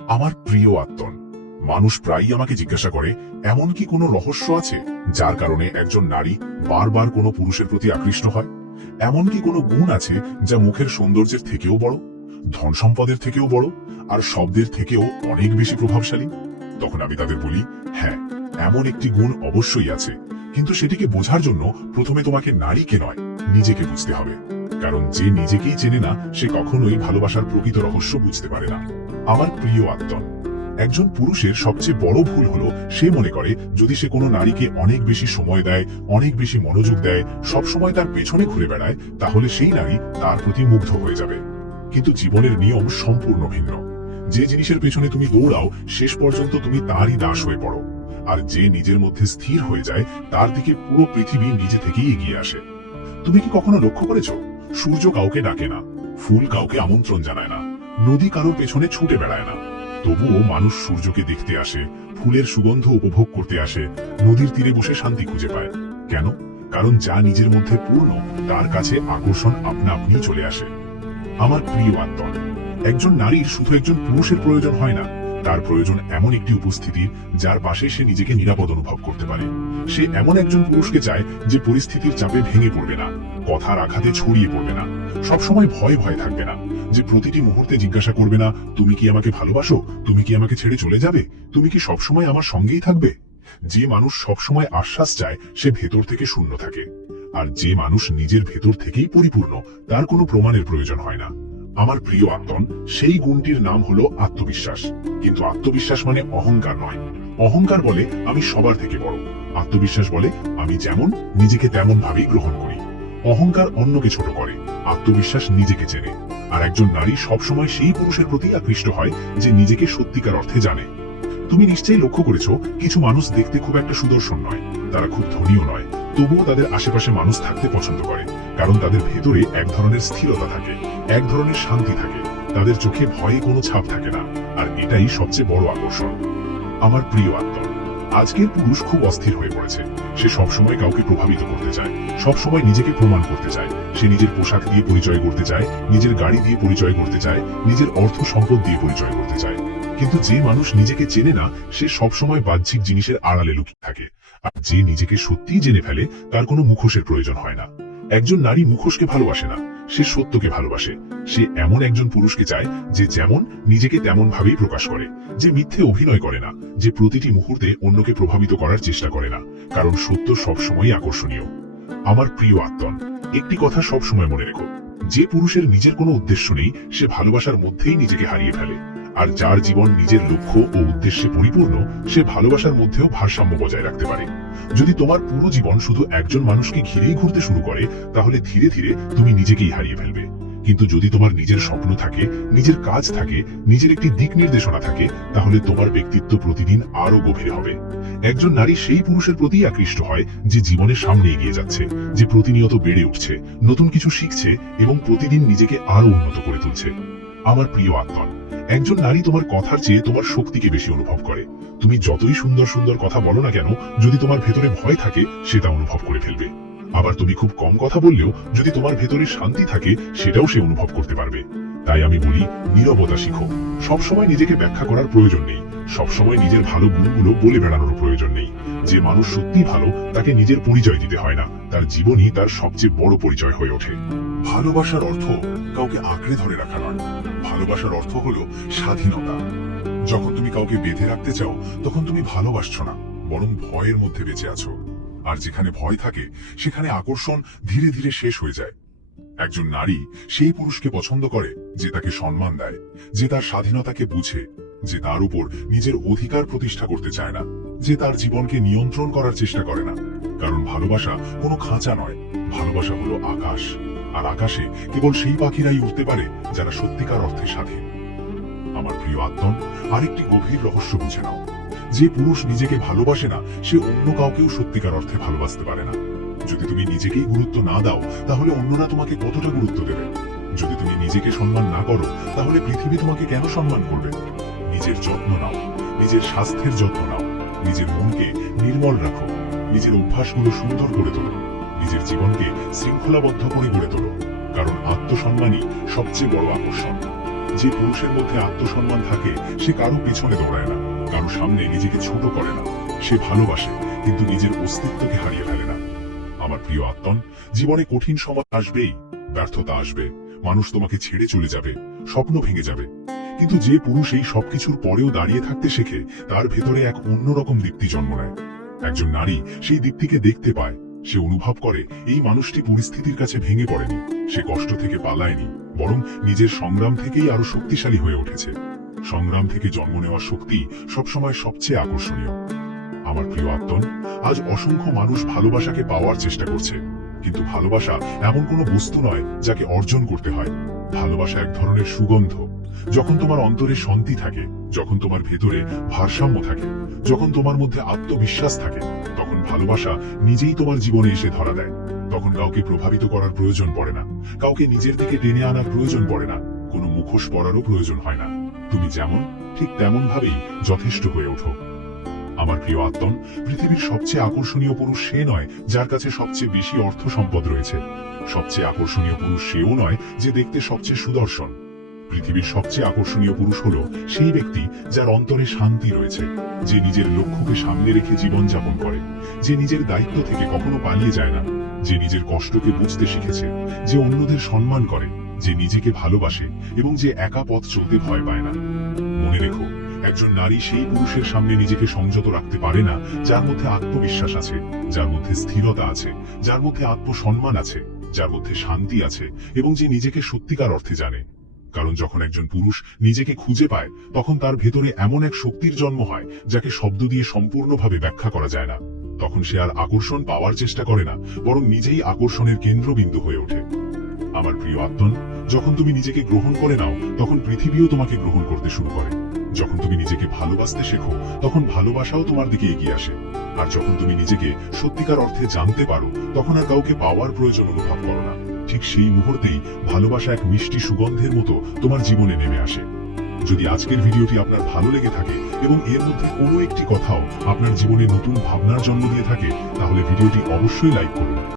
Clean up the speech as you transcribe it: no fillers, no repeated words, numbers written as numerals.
আমার প্রিয় আত্মন, মানুষ প্রায়ই আমাকে জিজ্ঞাসা করে এমন কি কোনো রহস্য আছে যার কারণে একজন নারী বারবার কোনো পুরুষের প্রতি আকৃষ্ট হয়? এমন কি কোনো গুণ আছে যা মুখের সৌন্দর্যের থেকেও বড়, ধন সম্পদের থেকেও বড়, আর শব্দের থেকেও অনেক বেশি প্রভাবশালী? তখন আমি তাদের বলি, হ্যাঁ, এমন একটি গুণ অবশ্যই আছে, কিন্তু সেটিকে বোঝার জন্য প্রথমে তোমাকে নারীকে নয়, নিজেকে বুঝতে হবে। কারণ যে নিজেকেই চেনে না, সে কখনোই ভালোবাসার প্রকৃত রহস্য বুঝতে পারে না। আমার প্রিয় আত্মন, একজন পুরুষের সবচেয়ে বড় ভুল হলো সে মনে করে যদি সে কোনো নারীকে অনেক বেশি সময় দেয়, অনেক বেশি মনোযোগ দেয়, সবসময় তার পেছনে ঘুরে বেড়ায়, তাহলে সেই নারী তার প্রতি মুগ্ধ হয়ে যাবে। কিন্তু জীবনের নিয়ম সম্পূর্ণ ভিন্ন। যে জিনিসের পেছনে তুমি দৌড়াও, শেষ পর্যন্ত তুমি তারই দাস হয়ে পড়ো। আর যে নিজের মধ্যে স্থির হয়ে যায়, তার দিকে পুরো পৃথিবী নিজে থেকেই এগিয়ে আসে। তুমি কি কখনো লক্ষ্য করেছো, সূর্য কাউকে ডাকে না, ফুল কাউকে আমন্ত্রণ জানায় না, নদী কারোর পেছনে ছুটে বেড়ায় না, তবুও মানুষ সূর্যকে দেখতে আসে, ফুলের সুগন্ধ উপভোগ করতে আসে, নদীর তীরে বসে শান্তি খুঁজে পায়। কেন? কারণ যা নিজের মধ্যে পূর্ণ, তার কাছে আকর্ষণ আপনা আপনি চলে আসে। আমার প্রিয় আত্মন, একজন নারীর শুধু একজন পুরুষের প্রয়োজন হয় না, তার প্রয়োজন এমন একটি উপস্থিতির যার পাশে সে নিজেকে নিরাপদ অনুভব করতে পারে। সে এমন একজন পুরুষকে চায় যে পরিস্থিতির চাপে ভেঙে পড়বে না, কথার আঘাতে ছড়িয়ে পড়বে না, সবসময় ভয়ে ভয়ে থাকবে না, যে প্রতিটি মুহূর্তে জিজ্ঞাসা করবে না, তুমি কি আমাকে ভালোবাসো, তুমি কি আমাকে ছেড়ে চলে যাবে, তুমি কি সবসময় আমার সঙ্গেই থাকবে। যে মানুষ সবসময় আশ্বাস চায়, সে ভেতর থেকে শূন্য থাকে। আর যে মানুষ নিজের ভেতর থেকেই পরিপূর্ণ, তার কোনো প্রমাণের প্রয়োজন হয় না। আমার প্রিয় আত্মন, সেই গুণটির নাম হলো আত্মবিশ্বাস। কিন্তু আত্মবিশ্বাস মানে অহংকার নয়। অহংকার বলে আমি সবার থেকে বড়, আত্মবিশ্বাস বলে আমি যেমন নিজেকে তেমন ভাবেই গ্রহণ করি। অহংকার অন্যকে ছোট করে, আত্মবিশ্বাস নিজেকে চেনে। আর একজন নারী সবসময় সেই পুরুষের প্রতি আকৃষ্ট হয় যে নিজেকে সত্যিকার অর্থে জানে। তুমি নিশ্চয়ই লক্ষ্য করেছো, কিছু মানুষ দেখতে খুব একটা সুদর্শন নয়, তারা খুব ধনীও নয়, তবুও তাদের আশেপাশে মানুষ থাকতে পছন্দ করে। কারণ তাদের ভেতরে এক ধরনের স্থিরতা থাকে, এক ধরনের শান্তি থাকে, তাদের চোখে ভয়ে কোনো ছাপ থাকে না। আর এটাই সবচেয়ে বড় আকর্ষণ। আমার প্রিয় আত্মন, আজকের পুরুষ খুব অস্থির হয়ে পড়েছে। সে সবসময় কাউকে প্রভাবিত করতে চায়, সবসময় নিজেকে প্রমাণ করতে চায়। সে নিজের পোশাক দিয়ে পরিচয় করতে চায়, নিজের গাড়ি দিয়ে পরিচয় করতে চায়, নিজের অর্থ সম্পদ দিয়ে পরিচয় করতে চায়। কিন্তু যে মানুষ নিজেকে চেনে না, সে সবসময় বাহ্যিক জিনিসের আড়ালে লুকিয়ে থাকে। আর যে নিজেকে সত্যিই জেনে ফেলে, তার কোনো মুখোশের প্রয়োজন হয় না। একজন নারী মুখোশকে ভালোবাসে না, সে সত্যকে ভালোবাসে। সে এমন একজন পুরুষকে চায় যে যেমন নিজেকে তেমন ভাবেই প্রকাশ করে, যে মিথ্যে অভিনয় করে না, যে প্রতিটি মুহূর্তে অন্যকে প্রভাবিত করার চেষ্টা করে না। কারণ সত্য সবসময় আকর্ষণীয়। আমার প্রিয় আত্মন, একটি কথা সবসময় মনে রেখো, যে পুরুষের নিজের কোনো উদ্দেশ্য নেই, সে ভালোবাসার মধ্যেই নিজেকে হারিয়ে ফেলে। আর যার জীবন নিজের লক্ষ্য ও উদ্দেশ্যে পরিপূর্ণ, সে ভালোবাসার মধ্যেও ভারসাম্য বজায় রাখতে পারে। যদি তোমার পুরো জীবন শুধু একজন মানুষকে ঘিরেই ঘুরতে শুরু করে, তাহলে ধীরে ধীরে তুমি নিজেকেই হারিয়ে ফেলবে। কিন্তু যদি তোমার নিজের স্বপ্ন থাকে, নিজের কাজ থাকে, নিজের একটি দিক নির্দেশনা থাকে, তাহলে তোমার ব্যক্তিত্ব প্রতিদিন আরো গভীর হবে। একজন নারী সেই পুরুষের প্রতি আকৃষ্ট হয় যে জীবনের সামনে এগিয়ে যাচ্ছে, যে প্রতিনিয়ত বেড়ে উঠছে, নতুন কিছু শিখছে এবং প্রতিদিন নিজেকে আরো উন্নত করে তুলছে। আমার প্রিয় আত্মন, একজন নারী তোমার কথার চেয়ে তোমার শক্তিকে বেশি অনুভব করে। তুমি যতই সুন্দর সুন্দর কথা বলো না কেন, যদি তোমার ভেতরে ভয় থাকে, সেটা অনুভব করে ফেলবে। আবার তুমি খুব কম কথা বললেও যদি তোমার ভেতরে শান্তি থাকে, সেটাও সে অনুভব করতে পারবে। তাই আমি বলি, নীরবতা শিখো। সবসময় নিজেকে ব্যাখ্যা করার প্রয়োজন নেই, সবসময় নিজের ভালো গুণগুলো বলে বেড়ানোর প্রয়োজন নেই। যে মানুষ সত্যি ভালো, তাকে নিজের পরিচয় দিতে হয় না, তার জীবনই তার সবচেয়ে বড় পরিচয় হয়ে ওঠে। ভালোবাসার অর্থ কাউকে আঁকড়ে ধরে রাখা নয়, ভালোবাসার অর্থ হলো স্বাধীনতা। যখন তুমি কাউকে বেঁধে রাখতে চাও, তখন তুমি ভালোবাসছো না, বরং ভয়ের মধ্যে বেঁচে আছো। আর যেখানে ভয় থাকে, সেখানে আকর্ষণ ধীরে ধীরে শেষ হয়ে যায়। একজন নারী সেই পুরুষকে পছন্দ করে যে তাকে সম্মান দেয়, যে তার স্বাধীনতাকে বুঝে, যে তার উপর নিজের অধিকার প্রতিষ্ঠা করতে চায় না, যে তার জীবনকে নিয়ন্ত্রণ করার চেষ্টা করে না। কারণ ভালোবাসা কোনো খাঁচা নয়, ভালোবাসা হলো আকাশ। আর আকাশে কেবল সেই পাখিরাই উঠতে পারে যারা সত্যিকার অর্থে স্বাধীন। আমার প্রিয় আত্মন, আরেকটি গভীর রহস্য বুঝে নাও, যে পুরুষ নিজেকে ভালোবাসে না, সে অন্য কাউকেও সত্যিকার অর্থে ভালোবাসতে পারে না। যদি তুমি নিজেকেই গুরুত্ব না দাও, তাহলে অন্যরা তোমাকে কতটা গুরুত্ব দেবে? যদি তুমি নিজেকে সম্মান না করো, তাহলে পৃথিবী তোমাকে কেন সম্মান করবে? নিজের যত্ন নাও, নিজের স্বাস্থ্যের যত্ন নাও, নিজের মনকে নির্মল রাখো, নিজের অভ্যাসগুলো সুন্দর করে তোলো, নিজের জীবনকে শৃঙ্খলাবদ্ধ করে গড়ে তোলো। কারণ আত্মসম্মানই সবচেয়ে বড় আকর্ষণ। যে পুরুষের মধ্যে আত্মসম্মান থাকে সে কারো পেছনে দৌড়ায় না, কারো সামনে নিজেকে ছোট করে না। সে ভালোবাসে কিন্তু নিজের অস্তিত্বকে হারিয়ে ফেলে না। আমার প্রিয় আত্মন, জীবনে কঠিন সময় আসবেই, ব্যর্থতা আসবে, মানুষ তোমাকে ছেড়ে চলে যাবে, স্বপ্ন ভেঙে যাবে। কিন্তু যে পুরুষ এই সবকিছুর পরেও দাঁড়িয়ে থাকতে শেখে, তার ভেতরে এক অন্যরকম দীপ্তি জন্ম নেয়। একজন নারী সেই দীপ্তিকে দেখতে পায়, সে অনুভব করে এই মানুষটি পরিস্থিতির কাছে ভেঙে পড়েনি, সে কষ্ট থেকে পালায়নি, বরং নিজের সংগ্রাম থেকেই আরো শক্তিশালী হয়ে উঠেছে। সংগ্রাম থেকে জন্ম নেওয়া শক্তি সবসময় সবচেয়ে আকর্ষণীয়। আমার প্রিয় আত্মন, আজ অসংখ্য মানুষ ভালোবাসাকে পাওয়ার চেষ্টা করছে, কিন্তু ভালোবাসা এমন কোনো বস্তু নয় যাকে অর্জন করতে হয়। ভালোবাসা এক ধরনের সুগন্ধ। যখন তোমার অন্তরে শান্তি থাকে, যখন তোমার ভেতরে ভারসাম্য থাকে, যখন তোমার মধ্যে আত্মবিশ্বাস থাকে, তখন ভালোবাসা নিজেই তোমার জীবনে এসে ধরা দেয়। তখন কাউকে প্রভাবিত করার প্রয়োজন পড়ে না, কাউকে নিজের দিকে টেনে আনার প্রয়োজন পড়ে না, কোনো মুখোশ পরারও প্রয়োজন হয় না। তুমি যেমন, ঠিক তেমন ভাবেই যথেষ্ট হয়ে ওঠো। আমার প্রিয় আত্মন, পৃথিবীর সবচেয়ে আকর্ষণীয় পুরুষ সে নয় যার কাছে সবচেয়ে বেশি অর্থ সম্পদ রয়েছে। সবচেয়ে আকর্ষণীয় পুরুষ সেও নয় যে দেখতে সবচেয়ে সুদর্শন। পৃথিবীর সবচেয়ে আকর্ষণীয় পুরুষ হলো সেই ব্যক্তি যার অন্তরে শান্তি রয়েছে, যে নিজের লক্ষ্যকে সামনে রেখে জীবনযাপন করে, যে নিজের দায়িত্ব থেকে কখনো পালিয়ে যায় না, যে নিজের কষ্টকে বুঝতে শিখেছে, যে অন্যদের সম্মান করে, যে নিজেকে ভালোবাসে এবং যে একা পথ চলতে ভয় পায় না। মনে রেখো, একজন নারী সেই পুরুষের সামনে নিজেকে সংযত রাখতে পারে না যার মধ্যে আত্মবিশ্বাস আছে, যার মধ্যে স্থিরতা আছে, যার মধ্যে আত্মসম্মান আছে, যার মধ্যে শান্তি আছে এবং যে নিজেকে সত্যিকার অর্থে জানে। কারণ যখন একজন পুরুষ নিজেকে খুঁজে পায়, তখন তার ভেতরে এমন এক শক্তির জন্ম হয় যাকে শব্দ দিয়ে সম্পূর্ণভাবে ব্যাখ্যা করা যায় না। তখন সে আর আকর্ষণ পাওয়ার চেষ্টা করে না, বরং নিজেই আকর্ষণের কেন্দ্রবিন্দু হয়ে ওঠে। আমার প্রিয় আত্মন, যখন তুমি নিজেকে গ্রহণ করে নাও, তখন পৃথিবীও তোমাকে গ্রহণ করতে শুরু করে। যখন তুমি নিজেকে ভালোবাসতে শেখো, তখন ভালোবাসাও তোমার দিকে এগিয়ে আসে। আর যখন তুমি নিজেকে সত্যিকার অর্থে জানতে পারো, তখন আর কাউকে পাওয়ার প্রয়োজন অনুভব করো না। ঠিক সেই মুহূর্তেই ভালোবাসা এক মিষ্টি সুগন্ধের মতো তোমার জীবনে নেমে আসে। যদি আজকের ভিডিওটি আপনার ভালো লেগে থাকে এবং এর মধ্যে কোনো একটি কথাও আপনার জীবনে নতুন ভাবনার জন্ম দিয়ে থাকে, তাহলে ভিডিওটি অবশ্যই লাইক করুন।